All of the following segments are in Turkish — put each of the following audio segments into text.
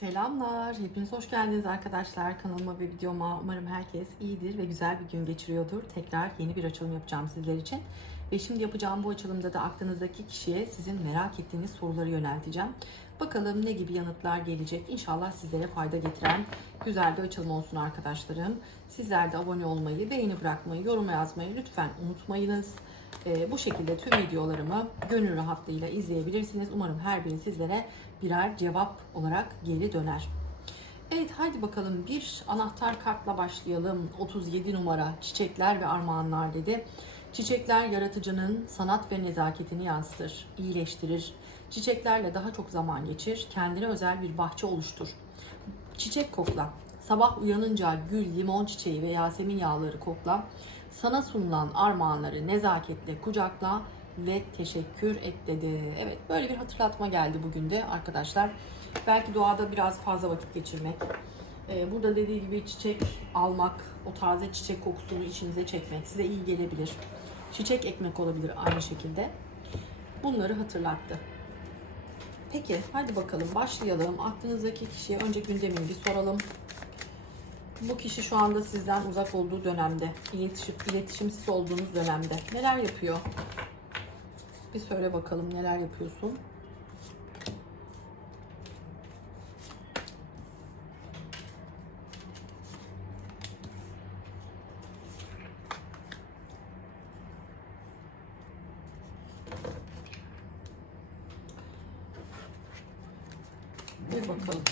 Selamlar, hepiniz hoş geldiniz arkadaşlar kanalıma ve videoma. Umarım herkes iyidir ve güzel bir gün geçiriyordur. Tekrar yeni bir açılım yapacağım sizler için. Ve şimdi yapacağım bu açılımda da aklınızdaki kişiye sizin merak ettiğiniz soruları yönelteceğim. Bakalım ne gibi yanıtlar gelecek. İnşallah sizlere fayda getiren güzel bir açılım olsun arkadaşlarım. Sizler de abone olmayı, beğeni bırakmayı, yorum yazmayı lütfen unutmayınız. Ee, bu şekilde tüm videolarımı gönül rahatlığıyla izleyebilirsiniz. Umarım her biri sizlere birer cevap olarak geri döner. Evet haydi bakalım bir anahtar kartla başlayalım. 37 numara çiçekler ve armağanlar dedi. Çiçekler yaratıcının sanat ve nezaketini yansıtır, iyileştirir. Çiçeklerle daha çok zaman geçir, kendine özel bir bahçe oluştur. Çiçek kokla. Sabah uyanınca gül, limon çiçeği ve yasemin yağları kokla. Sana sunulan armağanları nezaketle kucakla ve teşekkür et dedi. Evet böyle bir hatırlatma geldi bugün de arkadaşlar. Belki doğada biraz fazla vakit geçirmek. Ee, Burada dediği gibi çiçek almak, o taze çiçek kokusunu içinize çekmek size iyi gelebilir. Çiçek ekmek olabilir aynı şekilde. Bunları hatırlattı. Peki hadi bakalım başlayalım. Aklınızdaki kişiye önce gündemini bir soralım. Bu kişi şu anda sizden uzak olduğu dönemde, iletişim, iletişimsiz olduğunuz dönemde neler yapıyor? Bir söyle bakalım neler yapıyorsun? Bir bakalım.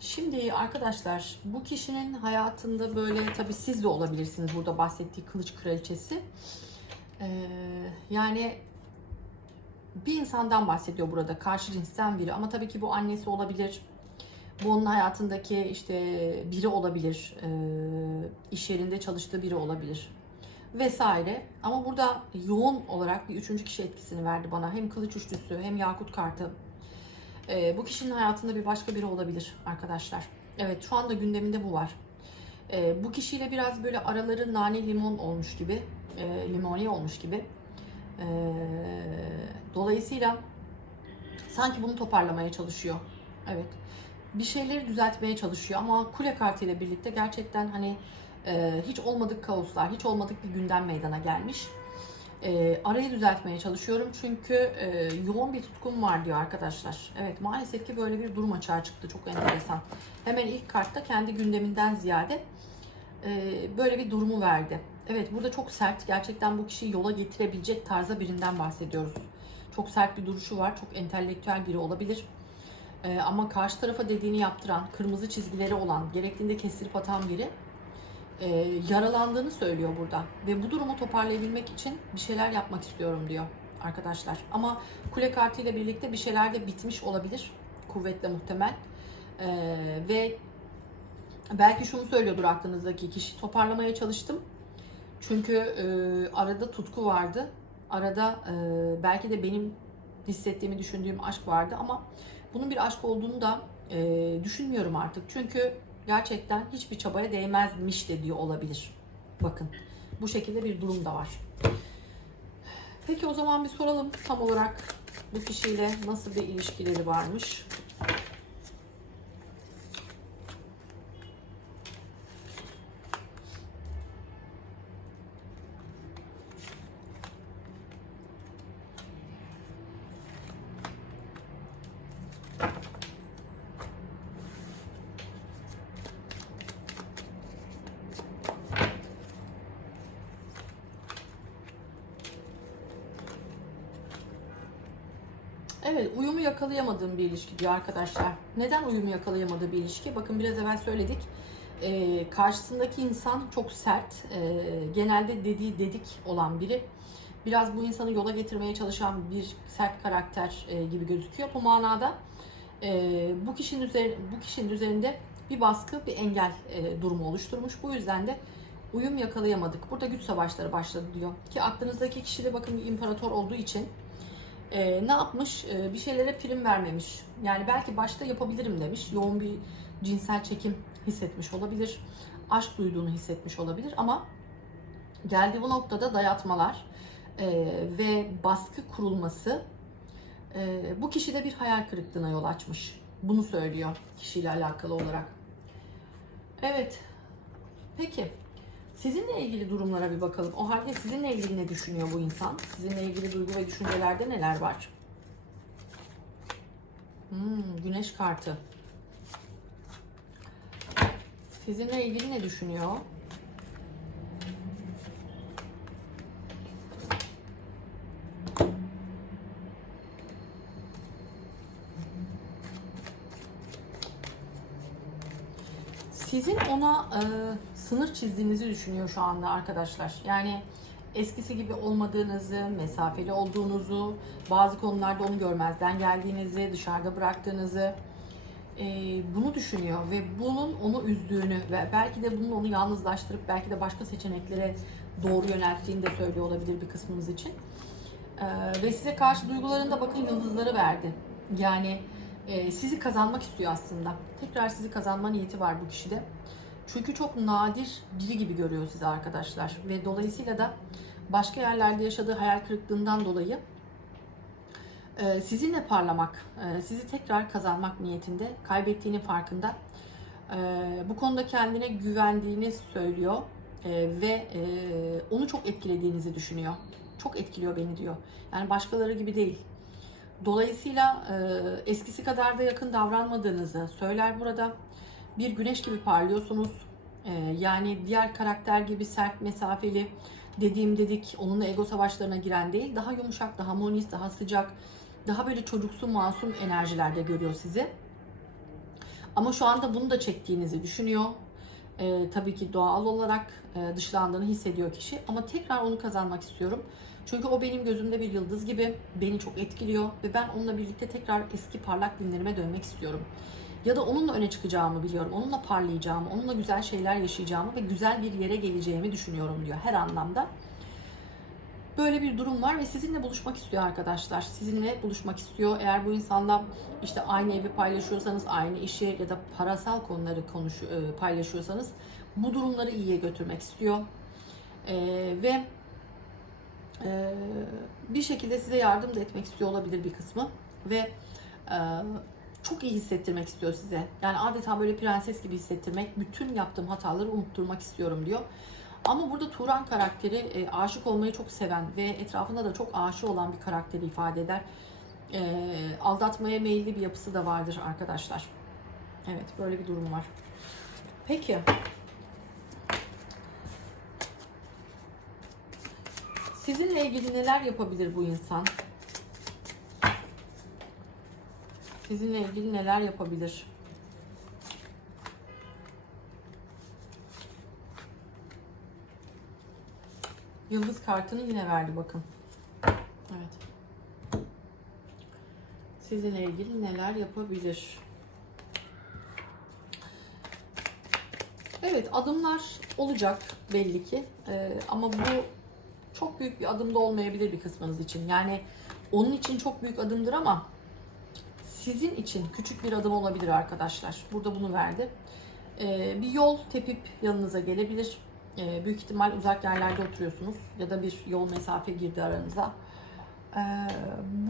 Şimdi arkadaşlar bu kişinin hayatında böyle tabii siz de olabilirsiniz burada bahsettiği kılıç kraliçesi. Ee, yani bir insandan bahsediyor burada karşı cinsten biri ama tabii ki bu annesi olabilir. Bu onun hayatındaki işte biri olabilir. Ee, iş yerinde çalıştığı biri olabilir vesaire. Ama burada yoğun olarak bir üçüncü kişi etkisini verdi bana. Hem kılıç üçlüsü hem yakut kartı ee, bu kişinin hayatında bir başka biri olabilir arkadaşlar. Evet şu anda gündeminde bu var. Ee, bu kişiyle biraz böyle araları nane limon olmuş gibi, e, limoni olmuş gibi. Ee, dolayısıyla sanki bunu toparlamaya çalışıyor. Evet. Bir şeyleri düzeltmeye çalışıyor ama kule kartıyla birlikte gerçekten hani e, hiç olmadık kaoslar, hiç olmadık bir gündem meydana gelmiş. E, arayı düzeltmeye çalışıyorum çünkü e, yoğun bir tutkum var diyor arkadaşlar. Evet maalesef ki böyle bir durum açığa çıktı. Çok enteresan. Hemen ilk kartta kendi gündeminden ziyade e, böyle bir durumu verdi. Evet burada çok sert. Gerçekten bu kişiyi yola getirebilecek tarzda birinden bahsediyoruz. Çok sert bir duruşu var. Çok entelektüel biri olabilir. E, ama karşı tarafa dediğini yaptıran, kırmızı çizgileri olan, gerektiğinde kestirip atan biri e, yaralandığını söylüyor burada. Ve bu durumu toparlayabilmek için bir şeyler yapmak istiyorum diyor arkadaşlar. Ama kule kartıyla birlikte bir şeyler de bitmiş olabilir. Kuvvetle muhtemel. E, ve belki şunu söylüyordur aklınızdaki kişi. Toparlamaya çalıştım. Çünkü e, arada tutku vardı. Arada e, belki de benim hissettiğimi düşündüğüm aşk vardı ama bunun bir aşk olduğunu da e, düşünmüyorum artık. Çünkü gerçekten hiçbir çabaya değmezmiş de diyor olabilir. Bakın bu şekilde bir durum da var. Peki o zaman bir soralım tam olarak bu kişiyle nasıl bir ilişkileri varmış? Evet, uyumu yakalayamadığım bir ilişki diyor arkadaşlar. Neden uyumu yakalayamadığı bir ilişki? Bakın biraz evvel söyledik. Ee, karşısındaki insan çok sert, ee, genelde dediği dedik olan biri. Biraz bu insanı yola getirmeye çalışan bir sert karakter e, gibi gözüküyor. Bu manada e, bu kişinin üzerinde bu kişinin üzerinde bir baskı, bir engel e, durumu oluşturmuş. Bu yüzden de uyum yakalayamadık. Burada güç savaşları başladı diyor. Ki aklınızdaki kişi de bakın bir imparator olduğu için e, ne yapmış? E, bir şeylere prim vermemiş. Yani belki başta yapabilirim demiş. Yoğun bir cinsel çekim hissetmiş olabilir. Aşk duyduğunu hissetmiş olabilir ama geldiği bu noktada dayatmalar, e, ve baskı kurulması e, bu kişide bir hayal kırıklığına yol açmış. Bunu söylüyor kişiyle alakalı olarak. Evet. Peki. Sizinle ilgili durumlara bir bakalım. O halde sizinle ilgili ne düşünüyor bu insan? Sizinle ilgili duygu ve düşüncelerde neler var? Hmm, güneş kartı. Sizinle ilgili ne düşünüyor? Ona e, sınır çizdiğinizi düşünüyor şu anda arkadaşlar. Yani eskisi gibi olmadığınızı, mesafeli olduğunuzu, bazı konularda onu görmezden geldiğinizi, dışarıda bıraktığınızı e, bunu düşünüyor ve bunun onu üzdüğünü ve belki de bunun onu yalnızlaştırıp belki de başka seçeneklere doğru yönelttiğini de söylüyor olabilir bir kısmınız için. E, ve size karşı duygularında bakın yıldızları verdi. Yani e, sizi kazanmak istiyor aslında. Tekrar sizi kazanma niyeti var bu kişide. Çünkü çok nadir biri gibi görüyor sizi arkadaşlar. Ve dolayısıyla da başka yerlerde yaşadığı hayal kırıklığından dolayı e, sizinle parlamak, e, sizi tekrar kazanmak niyetinde, kaybettiğinin farkında. E, bu konuda kendine güvendiğini söylüyor ve onu çok etkilediğinizi düşünüyor. Çok etkiliyor beni diyor. Yani başkaları gibi değil. Dolayısıyla eskisi kadar da yakın davranmadığınızı söyler burada. Bir güneş gibi parlıyorsunuz. E, yani diğer karakter gibi sert, mesafeli, dediğim dedik, onunla ego savaşlarına giren değil. Daha yumuşak, daha monist, daha sıcak, daha böyle çocuksu, masum enerjilerde görüyor sizi. Ama şu anda bunu da çektiğinizi düşünüyor. E, tabii ki doğal olarak e, dışlandığını hissediyor kişi. Ama tekrar onu kazanmak istiyorum. Çünkü o benim gözümde bir yıldız gibi beni çok etkiliyor ve ben onunla birlikte tekrar eski parlak günlerime dönmek istiyorum. Ya da onunla öne çıkacağımı biliyorum, onunla parlayacağımı, onunla güzel şeyler yaşayacağımı ve güzel bir yere geleceğimi düşünüyorum diyor her anlamda. Böyle bir durum var ve sizinle buluşmak istiyor arkadaşlar. Sizinle buluşmak istiyor. Eğer bu insanla işte aynı evi paylaşıyorsanız, aynı işi ya da parasal konuları konuş paylaşıyorsanız bu durumları iyiye götürmek istiyor. Ee, ve e, bir şekilde size yardım da etmek istiyor olabilir bir kısmı ve e, çok iyi hissettirmek istiyor size. Yani adeta böyle prenses gibi hissettirmek, bütün yaptığım hataları unutturmak istiyorum diyor. Ama burada Turan karakteri e, aşık olmayı çok seven ve etrafında da çok aşık olan bir karakteri ifade eder. E, aldatmaya meyilli bir yapısı da vardır arkadaşlar. Evet böyle bir durum var. Peki. Sizinle ilgili neler yapabilir bu insan? Sizinle ilgili neler yapabilir? Yıldız kartını yine verdi bakın. Evet. Sizinle ilgili neler yapabilir? Evet adımlar olacak belli ki. Ee, ama bu çok büyük bir adım da olmayabilir bir kısmınız için. Yani onun için çok büyük adımdır ama sizin için küçük bir adım olabilir arkadaşlar. Burada bunu verdi. Ee, bir yol tepip yanınıza gelebilir. Ee, büyük ihtimal uzak yerlerde oturuyorsunuz ya da bir yol mesafe girdi aranıza. Ee,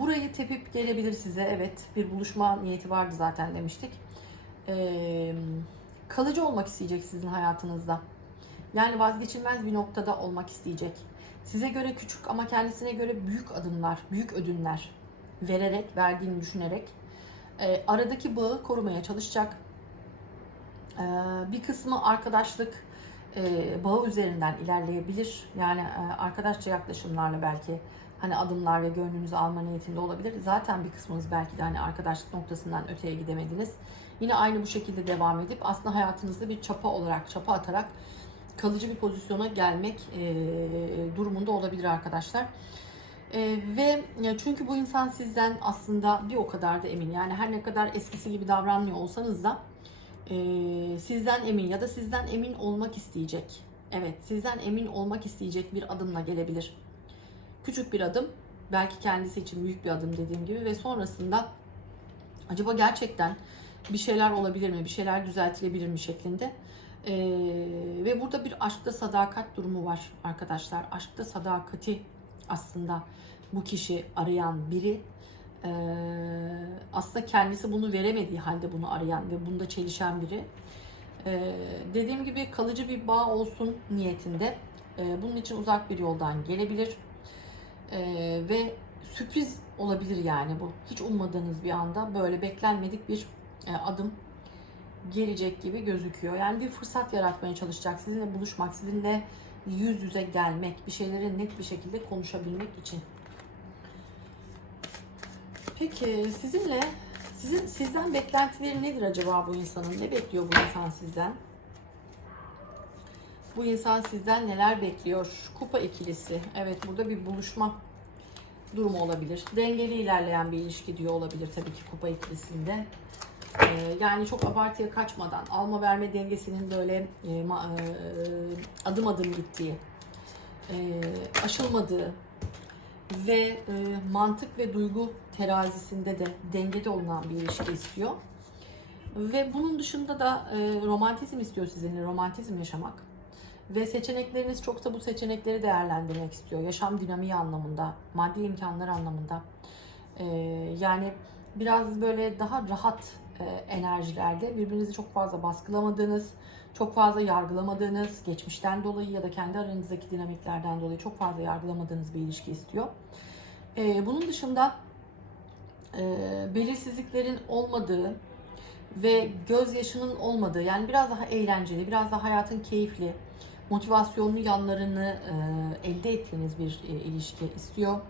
burayı tepip gelebilir size. Evet bir buluşma niyeti vardı zaten demiştik. Ee, kalıcı olmak isteyecek sizin hayatınızda. Yani vazgeçilmez bir noktada olmak isteyecek. Size göre küçük ama kendisine göre büyük adımlar, büyük ödünler vererek, verdiğini düşünerek e, aradaki bağı korumaya çalışacak. E, bir kısmı arkadaşlık e, bağı üzerinden ilerleyebilir. Yani e, arkadaşça yaklaşımlarla belki hani adımlar ve gönlünüzü alma niyetinde olabilir. Zaten bir kısmınız belki de hani arkadaşlık noktasından öteye gidemediniz. Yine aynı bu şekilde devam edip aslında hayatınızda bir çapa olarak, çapa atarak kalıcı bir pozisyona gelmek e, durumunda olabilir arkadaşlar. E, ve çünkü bu insan sizden aslında bir o kadar da emin. Yani her ne kadar eskisi gibi davranmıyor olsanız da e, sizden emin ya da sizden emin olmak isteyecek. Evet, sizden emin olmak isteyecek bir adımla gelebilir. Küçük bir adım, belki kendisi için büyük bir adım dediğim gibi ve sonrasında acaba gerçekten bir şeyler olabilir mi, bir şeyler düzeltilebilir mi şeklinde ee, ve burada bir aşkta sadakat durumu var arkadaşlar. Aşkta sadakati aslında bu kişi arayan biri. Ee, aslında kendisi bunu veremediği halde bunu arayan ve bunda çelişen biri. Ee, dediğim gibi kalıcı bir bağ olsun niyetinde. Ee, bunun için uzak bir yoldan gelebilir. Ee, ve sürpriz olabilir yani bu. Hiç ummadığınız bir anda böyle beklenmedik bir e, adım gelecek gibi gözüküyor. Yani bir fırsat yaratmaya çalışacak. Sizinle buluşmak, sizinle yüz yüze gelmek, bir şeyleri net bir şekilde konuşabilmek için. Peki sizinle sizin sizden beklentileri nedir acaba bu insanın? Ne bekliyor bu insan sizden? Bu insan sizden neler bekliyor? Kupa ikilisi. Evet burada bir buluşma durumu olabilir. Dengeli ilerleyen bir ilişki diyor olabilir tabii ki kupa ikilisinde. Ee, yani çok abartıya kaçmadan alma verme dengesinin böyle e, e, adım adım gittiği, e, aşılmadığı ve mantık ve duygu terazisinde de dengede olunan bir ilişki istiyor. Ve bunun dışında da romantizm istiyor sizinle, romantizm yaşamak. Ve seçenekleriniz çoksa bu seçenekleri değerlendirmek istiyor. Yaşam dinamiği anlamında, maddi imkanlar anlamında. Yani biraz böyle daha rahat enerjilerde birbirinizi çok fazla baskılamadığınız, çok fazla yargılamadığınız, geçmişten dolayı ya da kendi aranızdaki dinamiklerden dolayı çok fazla yargılamadığınız bir ilişki istiyor. E, bunun dışında e, belirsizliklerin olmadığı ve gözyaşının olmadığı yani biraz daha eğlenceli, biraz daha hayatın keyifli, motivasyonlu yanlarını e, elde ettiğiniz bir e, ilişki istiyor.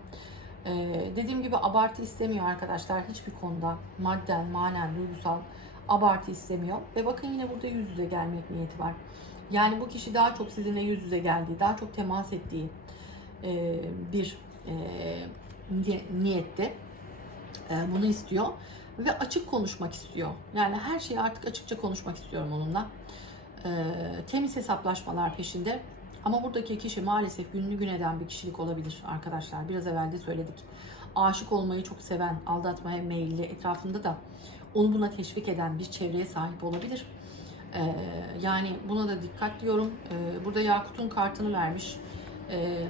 E, dediğim gibi abartı istemiyor arkadaşlar hiçbir konuda. Madden, manen, duygusal abartı istemiyor. Ve bakın yine burada yüz yüze gelmek niyeti var. Yani bu kişi daha çok sizinle yüz yüze geldiği, daha çok temas ettiği e, bir e, ni- niyette e, bunu istiyor. Ve açık konuşmak istiyor. Yani her şeyi artık açıkça konuşmak istiyorum onunla. Temiz hesaplaşmalar peşinde. Ama buradaki kişi maalesef gününü gün eden bir kişilik olabilir arkadaşlar. Biraz evvel de söyledik. Aşık olmayı çok seven, aldatmaya meyilli, etrafında da onu buna teşvik eden bir çevreye sahip olabilir. Ee, yani buna da dikkat diyorum. Ee, burada Yakut'un kartını vermiş. Ee,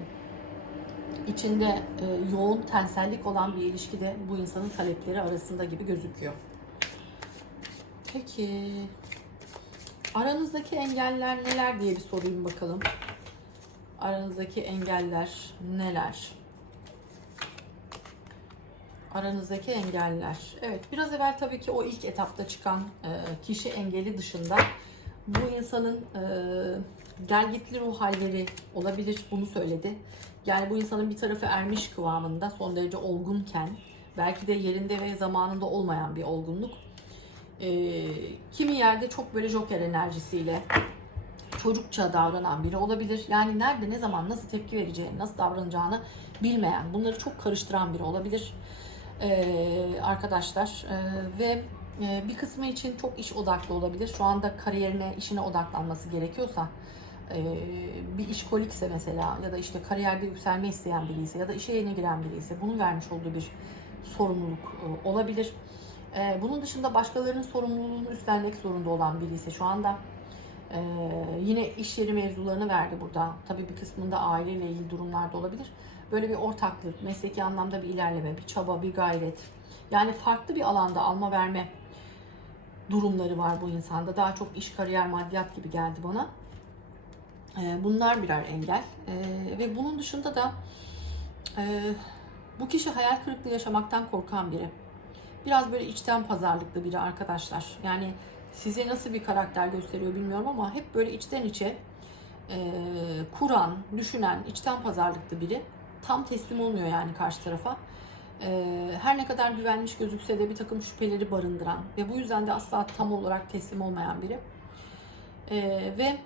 içinde e, yoğun tensellik olan bir ilişki de bu insanın talepleri arasında gibi gözüküyor. Peki aranızdaki engeller neler diye bir sorayım bakalım. Aranızdaki engeller neler? Aranızdaki engeller. Evet, biraz evvel tabii ki o ilk etapta çıkan e, kişi engeli dışında bu insanın e, gelgitli ruh halleri olabilir. Bunu söyledi. Yani bu insanın bir tarafı ermiş kıvamında, son derece olgunken, belki de yerinde ve zamanında olmayan bir olgunluk. E, kimi yerde çok böyle joker enerjisiyle çocukça davranan biri olabilir. Yani nerede, ne zaman, nasıl tepki vereceğini, nasıl davranacağını bilmeyen, bunları çok karıştıran biri olabilir ee, arkadaşlar. Ee, ve e, bir kısmı için çok iş odaklı olabilir. Şu anda kariyerine, işine odaklanması gerekiyorsa, e, bir işkolikse mesela ya da işte kariyerde yükselme isteyen biri ise ya da işe yeni giren biri ise bunun vermiş olduğu bir sorumluluk e, olabilir. E, bunun dışında başkalarının sorumluluğunu üstlenmek zorunda olan biri ise şu anda ee, yine iş yeri mevzularını verdi burada. Tabii bir kısmında aileyle ilgili durumlar da olabilir. Böyle bir ortaklık, mesleki anlamda bir ilerleme, bir çaba, bir gayret. Yani farklı bir alanda alma verme durumları var bu insanda. Daha çok iş, kariyer, maddiyat gibi geldi bana. Ee, bunlar birer engel. Ee, ve bunun dışında da e, bu kişi hayal kırıklığı yaşamaktan korkan biri. Biraz böyle içten pazarlıklı biri arkadaşlar. Yani size nasıl bir karakter gösteriyor bilmiyorum ama hep böyle içten içe e, kuran, düşünen, içten pazarlıklı biri. Tam teslim olmuyor yani karşı tarafa. E, her ne kadar güvenmiş gözükse de bir takım şüpheleri barındıran ve bu yüzden de asla tam olarak teslim olmayan biri. E, ve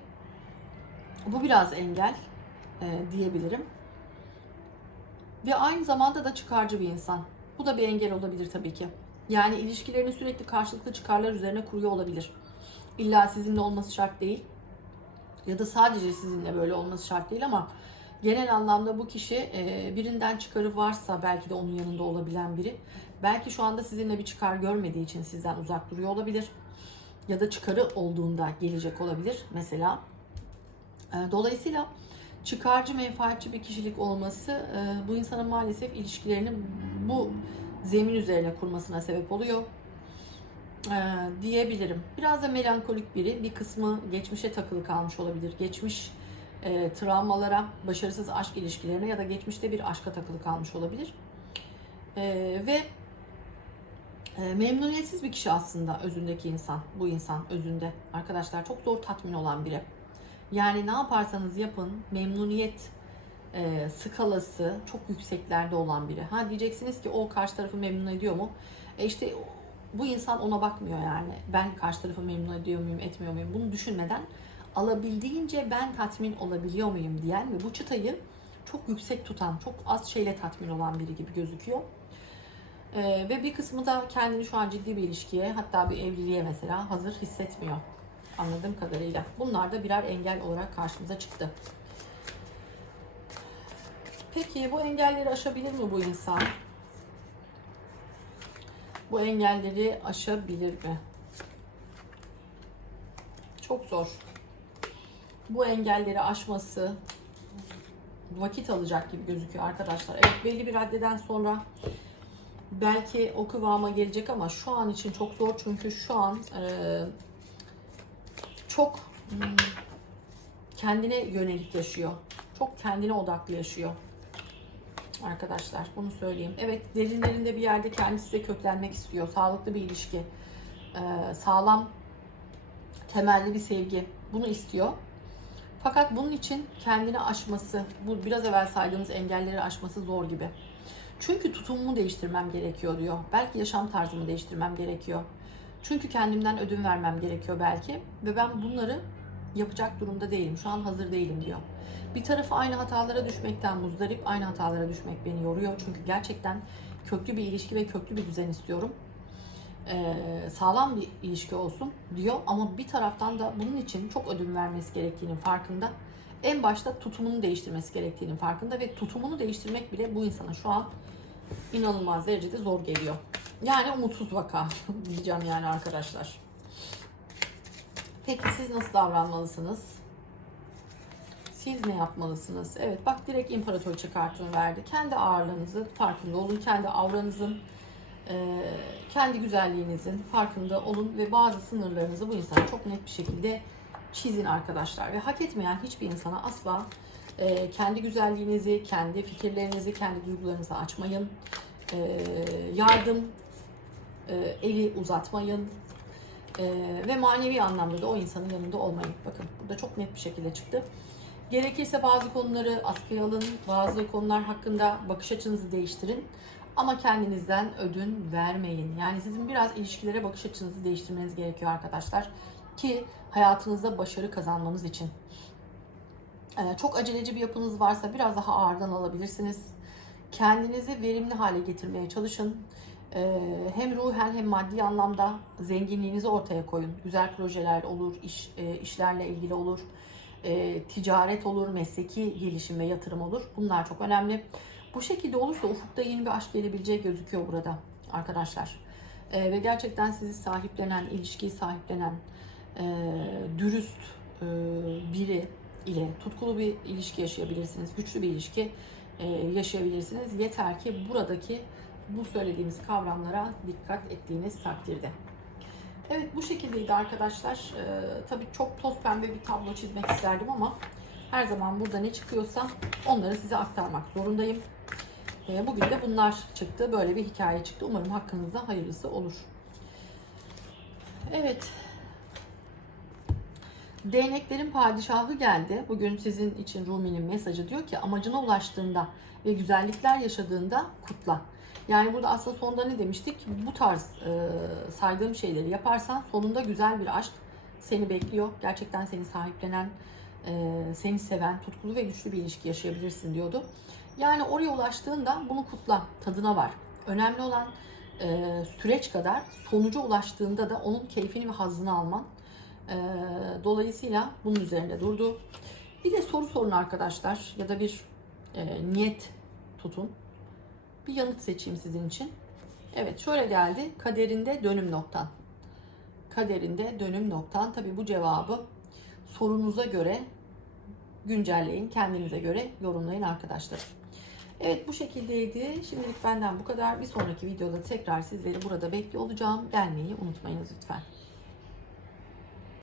bu biraz engel e, diyebilirim. Ve aynı zamanda da çıkarcı bir insan. Bu da bir engel olabilir tabii ki. Yani ilişkilerini sürekli karşılıklı çıkarlar üzerine kuruyor olabilir. İlla sizinle olması şart değil. Ya da sadece sizinle böyle olması şart değil ama genel anlamda bu kişi e, birinden çıkarı varsa belki de onun yanında olabilen biri. Belki şu anda sizinle bir çıkar görmediği için sizden uzak duruyor olabilir. Ya da çıkarı olduğunda gelecek olabilir mesela. E, Dolayısıyla çıkarcı, menfaatçi bir kişilik olması e, bu insanın maalesef ilişkilerini bu zemin üzerine kurmasına sebep oluyor e, diyebilirim. Biraz da melankolik biri. Bir kısmı geçmişe takılı kalmış olabilir. Geçmiş e, travmalara, başarısız aşk ilişkilerine ya da geçmişte bir aşka takılı kalmış olabilir. E, ve e, memnuniyetsiz bir kişi aslında özündeki insan. Bu insan özünde. Arkadaşlar çok zor tatmin olan biri. Yani ne yaparsanız yapın memnuniyet e, skalası çok yükseklerde olan biri. Ha diyeceksiniz ki o karşı tarafı memnun ediyor mu? E işte bu insan ona bakmıyor yani. Ben karşı tarafı memnun ediyor muyum, etmiyor muyum? Bunu düşünmeden alabildiğince ben tatmin olabiliyor muyum diyen ve bu çıtayı çok yüksek tutan, çok az şeyle tatmin olan biri gibi gözüküyor. Ee, ve bir kısmı da kendini şu an ciddi bir ilişkiye hatta bir evliliğe mesela hazır hissetmiyor. Anladığım kadarıyla. Bunlar da birer engel olarak karşımıza çıktı. Peki bu engelleri aşabilir mi bu insan? Bu engelleri aşabilir mi? Çok zor. Bu engelleri aşması vakit alacak gibi gözüküyor arkadaşlar. Evet belli bir raddeden sonra belki o kıvama gelecek ama şu an için çok zor çünkü şu an e, çok hmm, kendine yönelik yaşıyor. Çok kendine odaklı yaşıyor. Arkadaşlar bunu söyleyeyim. Evet derinlerinde bir yerde kendisi de köklenmek istiyor. Sağlıklı bir ilişki. e, sağlam temelli bir sevgi. Bunu istiyor. Fakat bunun için kendini aşması, bu biraz evvel saydığımız engelleri aşması zor gibi. Çünkü tutumumu değiştirmem gerekiyor diyor. Belki yaşam tarzımı değiştirmem gerekiyor. Çünkü kendimden ödün vermem gerekiyor belki. Ve ben bunları yapacak durumda değilim. Şu an hazır değilim diyor. Bir tarafı aynı hatalara düşmekten muzdarip, aynı hatalara düşmek beni yoruyor. Çünkü gerçekten köklü bir ilişki ve köklü bir düzen istiyorum. Ee, sağlam bir ilişki olsun diyor. Ama bir taraftan da bunun için çok ödün vermesi gerektiğinin farkında. En başta tutumunu değiştirmesi gerektiğinin farkında ve tutumunu değiştirmek bile bu insana şu an inanılmaz derecede zor geliyor. Yani umutsuz vaka diyeceğim yani arkadaşlar. Peki siz nasıl davranmalısınız? Siz ne yapmalısınız? Evet bak direkt imparatoriçe kartını verdi. Kendi ağırlığınızı farkında olun. Kendi avranızın, e, kendi güzelliğinizin farkında olun ve bazı sınırlarınızı bu insana çok net bir şekilde çizin arkadaşlar. Ve hak etmeyen hiçbir insana asla e, kendi güzelliğinizi, kendi fikirlerinizi, kendi duygularınızı açmayın. E, yardım eli uzatmayın. E, ve manevi anlamda da o insanın yanında olmayın. Bakın burada çok net bir şekilde çıktı. Gerekirse bazı konuları askıya alın, bazı konular hakkında bakış açınızı değiştirin. Ama kendinizden ödün vermeyin. Yani sizin biraz ilişkilere bakış açınızı değiştirmeniz gerekiyor arkadaşlar. Ki hayatınızda başarı kazanmanız için. Ee, çok aceleci bir yapınız varsa biraz daha ağırdan alabilirsiniz. Kendinizi verimli hale getirmeye çalışın. Ee, hem ruhen hem maddi anlamda zenginliğinizi ortaya koyun. Güzel projeler olur, iş, e, işlerle ilgili olur, e, ticaret olur, mesleki gelişim ve yatırım olur. Bunlar çok önemli. Bu şekilde olursa ufukta yeni bir aşk gelebileceği gözüküyor burada arkadaşlar. Ee, ve gerçekten sizi sahiplenen, ilişkiyi sahiplenen, e, dürüst e, biri ile tutkulu bir ilişki yaşayabilirsiniz. Güçlü bir ilişki yaşayabilirsiniz. Yeter ki buradaki bu söylediğimiz kavramlara dikkat ettiğiniz takdirde. Evet bu şekildeydi arkadaşlar. Ee, tabii çok toz pembe bir tablo çizmek isterdim ama her zaman burada ne çıkıyorsa onları size aktarmak zorundayım. Ee, bugün de bunlar çıktı. Böyle bir hikaye çıktı. Umarım hakkınızda hayırlısı olur. Evet. Değneklerin padişahı geldi. Bugün sizin için Rumi'nin mesajı diyor ki amacına ulaştığında ve güzellikler yaşadığında kutla. Yani burada aslında sonunda ne demiştik? Bu tarz e, saydığım şeyleri yaparsan sonunda güzel bir aşk seni bekliyor. Gerçekten seni sahiplenen, e, seni seven, tutkulu ve güçlü bir ilişki yaşayabilirsin diyordu. Yani oraya ulaştığında bunu kutla, tadına var. Önemli olan e, süreç kadar sonuca ulaştığında da onun keyfini ve hazzını alman. E, dolayısıyla bunun üzerinde durdu. Bir de soru sorun arkadaşlar ya da bir e, niyet tutun. Bir yanıt seçeyim sizin için. Evet şöyle geldi. Kaderinde dönüm noktan. Kaderinde dönüm noktan. Tabi bu cevabı sorunuza göre güncelleyin. Kendinize göre yorumlayın arkadaşlar. Evet bu şekildeydi. Şimdilik benden bu kadar. Bir sonraki videoda tekrar sizleri burada bekliyor olacağım. Gelmeyi unutmayınız lütfen.